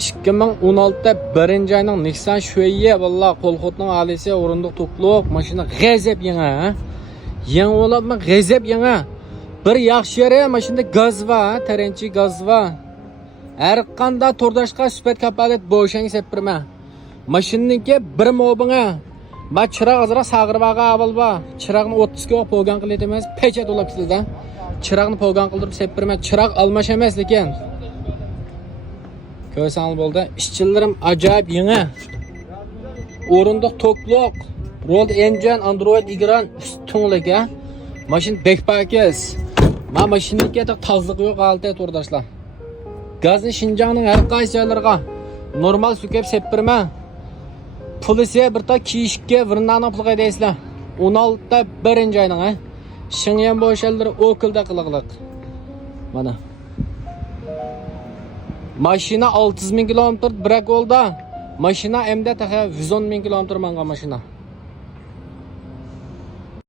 2016'da 1. ayının Nissan Şöyle valla kolxotning alisi o'rindiq to'qliq mashina g'azab yangi ha. Yangi bo'libmi g'azab yangi. Bir yaxshi yeri mashinada gaz va, taranchi gaz va. Har qanday turdashqa sifat kapolat bo'shang sepirma. Mashinaniki bir mobinga. Ma chiroq azra sag'irbaga avvalba. Chiroqni 30 ga po'gan qilib emas, pechat olib sizda. Chiroqni po'gan qildirib sepirma. Chiroq almash emas lekin. Ko'rsangiz bo'ldi. İşçilerim acayip yangi. O'rindiq to'qliq. Rolled engine, Android ekran ustunlik ha. Mashin bekpakiz. Ma mashinaniki tozliq yo'q alta turdashlar. Gazni Şinjanning har qaysi joylariga normal sukab sepirma. Polisiya bir ta kiyishga virnani pulga deysizlar. 16'da 1. ayning ha. Shinyan bo'shallar okilda qiliqliq. Mana. Mashina 600 ming kilometr bırak oldu. Mashina emda taxa 110 ming kilometr mangan mashina.